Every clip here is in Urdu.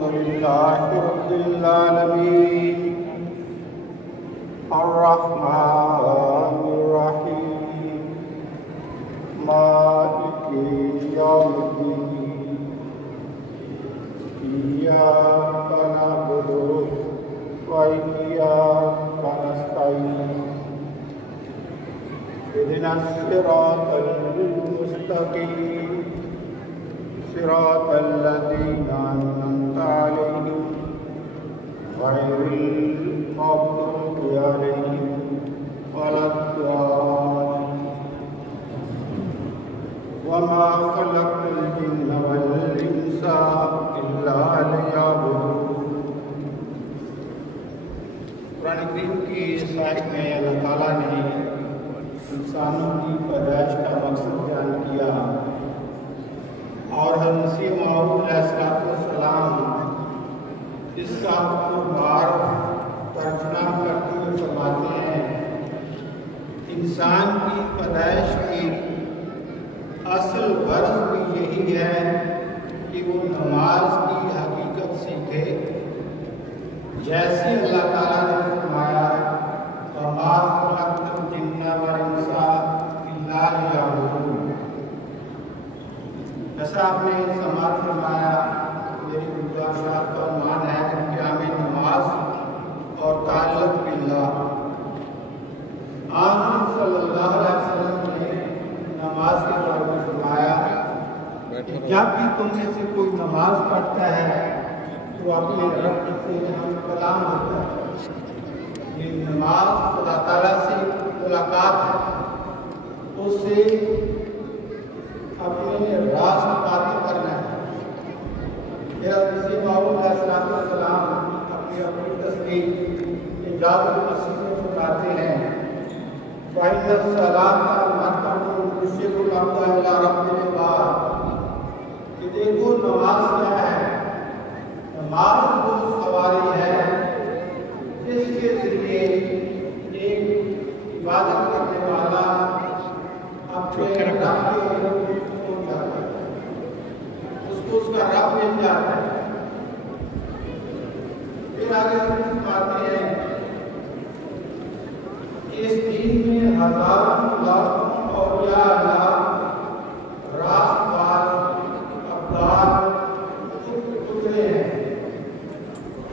لله رب العالمين الرحمن الرحيم مالك يوم الدين إياك نعبد وإياك نستعين اهدنا الصراط المستقيم صراط الذين أنعمت عليهم غير المغضوب عليهم ولا الضالين وما خلقت الجن والإنس إلا ليعبدون۔ قرآن کریم کی اس آیت میں اللہ تعالیٰ نے انسانوں کی پیدائش کا مقصد بیان کیا اور حضرت مسیح موعود علیہ السلام اس کا بار ترجمہ کرتے ہوئے فرماتے ہیں انسان کی پیدائش کی اصل غرض بھی یہی ہے کہ وہ نماز کی حقیقت سیکھے، جیسے اللہ تعالیٰ نے فرمایا وَمَا خَلَقْتُ الْجِنَّ وَالْإِنسَ إِلَّا لِيَعْبُدُونِ۔ جیسا آپ نے سماعت فرمایا، میری گزارشات کا عنوان ہے قیام نماز اور تعلق باللہ۔ آن صلی اللہ علیہ وسلم نے نماز کے بارے میں فرمایا کہ جب بھی تم میں سے کوئی نماز پڑھتا ہے تو اپنے رب سے ہم کلام ہوتا ہے۔ یہ نماز خدا تعالیٰ سے ملاقات ہے، اس سے اپنے راز کی باتیں کرنا ہے۔ حضرت مسیح موعود علیہ السلام اپنی تصدیق اجازت مسیح میں فرماتے ہیں فَإِنَّ الصَّلَاةَ مَرْكَبٌ يُرْشِدُ الْعَبْدَ إِلَىٰ رَبِّهِ الْعَالَمِينَ۔ کہ دیکھو نماز کیا ہے؟ نماز وہ سواری ہے جس کے ذریعے ایک عبادت کرنے والا اپنے رب اس کا رب مل جاتا ہے۔ پھر آگے فرماتے ہیں اس دین میں ہزاروں لاکھوں اولیاء اللہ، راست باز، ابدال اترے ہیں۔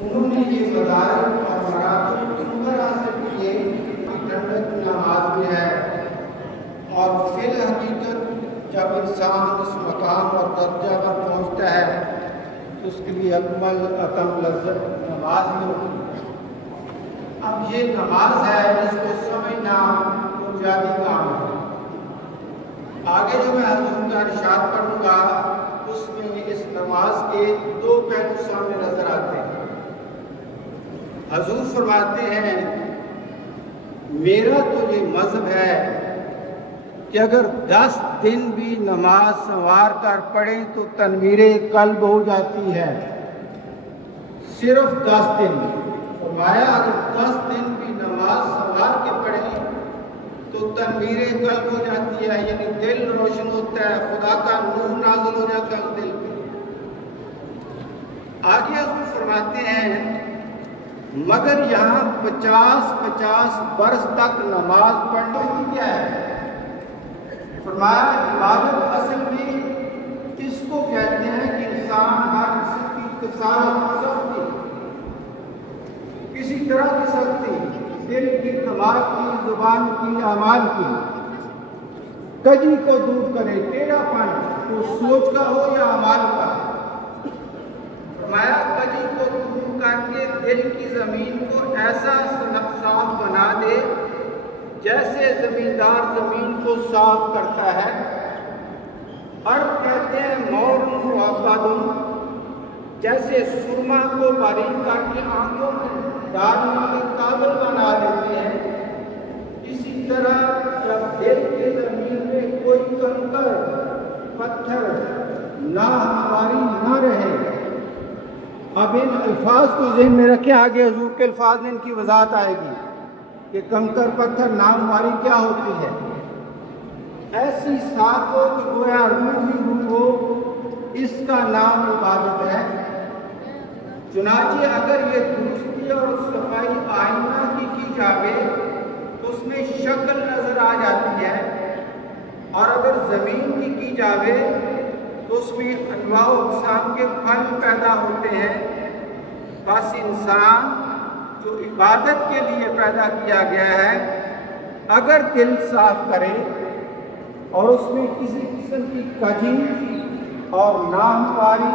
انہوں نے یہ مدارک اور مراتب اس طرح سے کیے کہ ٹھنڈک نماز میں ہے، اور فی الحقیقت جب انسان اس مقام اور درجہ پر پہنچتا ہے تو اس کے لیے اکمل اتم لذت نماز ہی ہوتی ہے۔ اب یہ نماز ہے جس کو سمجھنا بنیادی کام ہے۔ آگے جو میں حضور کا ارشاد پڑھوں گا اس میں اس نماز کے دو پہلو سامنے نظر آتے ہیں۔ حضور فرماتے ہیں میرا تو یہ مذہب ہے کہ اگر 10 دن بھی نماز سنوار کر پڑھیں تو تنویر قلب ہو جاتی ہے۔ صرف 10 دن فرمایا اگر 10 دن بھی نماز سنوار کے پڑھیں تو تنویر قلب ہو جاتی ہے، یعنی دل روشن ہوتا ہے، خدا کا نور نازل ہو جاتا ہے اس دل پہ۔ آگے حضور فرماتے ہیں مگر یہاں 50 برس تک نماز پڑھنے کی کیا ہے؟ فرمایا عبادت اصل میں اس کو کہتے ہیں کہ انسان ہر قسم کی کثارت، سختی، کسی طرح کی سختی، دل کی، دماغ کی، زبان کی، اعمال کی کجی کو دور کرے، ٹیڑھا پن وہ سوچ کا ہو یا اعمال کا۔ فرمایا کجی کو دور کر کے دل کی زمین کو ایسا صاف بنا دے جیسے زمیندار زمین کو صاف کرتا ہے۔ عرب کہتے ہیں مور وافادن، جیسے سرما کو باریک کر کے آنکھوں میں ڈالنے کے قابل بنا دیتے ہیں، اسی طرح جب دل کی زمین میں کوئی کنکر پتھر ناہمواری نہ رہے۔ اب ان الفاظ کو ذہن میں رکھیں، آگے حضور کے الفاظ میں ان کی وضاحت آئے گی کہ کنکر پتھر ناہمواری کیا ہوتی ہے۔ ایسی صاف ہو کہ گویا روح ہی روح ہو، اس کا نام عبادت ہے۔ چنانچہ اگر یہ درستی اور صفائی آئینہ کی جاوے تو اس میں شکل نظر آ جاتی ہے، اور اگر زمین کی جاوے تو اس میں انواع و اقسام کے پھل پیدا ہوتے ہیں۔ بس انسان جو عبادت کے لیے پیدا کیا گیا ہے، اگر دل صاف کرے اور اس میں کسی قسم کی کجی اور ناہمواری،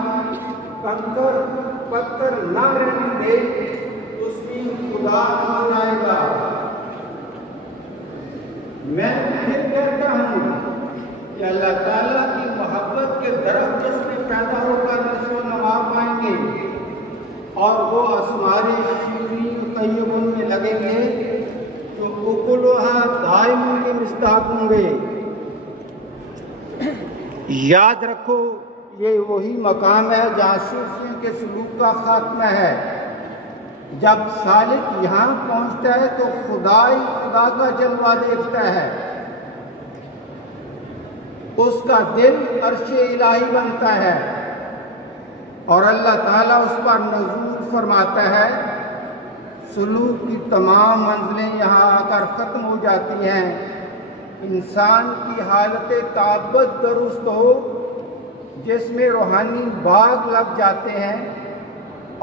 کنکر پتھر نہ رہنے دے تو اس میں خدا نظر آئے گا۔ میں پھر کہتا ہوں کہ اللہ تعالیٰ کی محبت کے درخت جس میں پیدا ہو کر نشو و نما پائیں گے، اور وہ اسمار شیرین و طیب ان میں لگیں گے جو اکلھا دائم کے مصداق ہوں گے۔ یاد رکھو یہ وہی مقام ہے جہاں صوفیوں کے سلوک کا خاتمہ ہے۔ جب سالک یہاں پہنچتا ہے تو خدا ہی خدا کا جلوہ دیکھتا ہے، اس کا دل عرش الہی بنتا ہے، اور اللہ تعالیٰ اس پر نزول فرماتا ہے۔ سلوک کی تمام منزلیں یہاں آ کر ختم ہو جاتی ہیں۔ انسان کی حالت تعبد درست ہو جس میں روحانی باغ لگ جاتے ہیں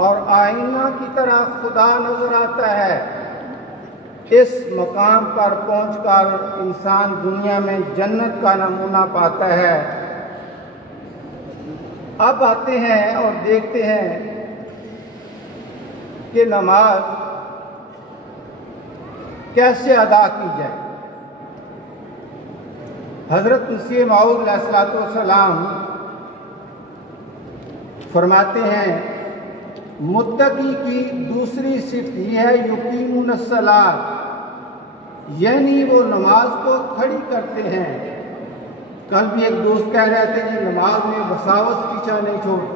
اور آئینہ کی طرح خدا نظر آتا ہے۔ اس مقام پر پہنچ کر انسان دنیا میں جنت کا نمونہ پاتا ہے۔ اب آتے ہیں اور دیکھتے ہیں کہ نماز کیسے ادا کی جائے۔ حضرت مسیح موعود علیہ السلام فرماتے ہیں متقی کی دوسری صفت یہ ہے یقیمون الصلاۃ، یعنی وہ نماز کو کھڑی کرتے ہیں۔ کل بھی ایک دوست کہہ رہے تھے کہ نماز میں وساوس پیچھا نہیں چھوڑتے۔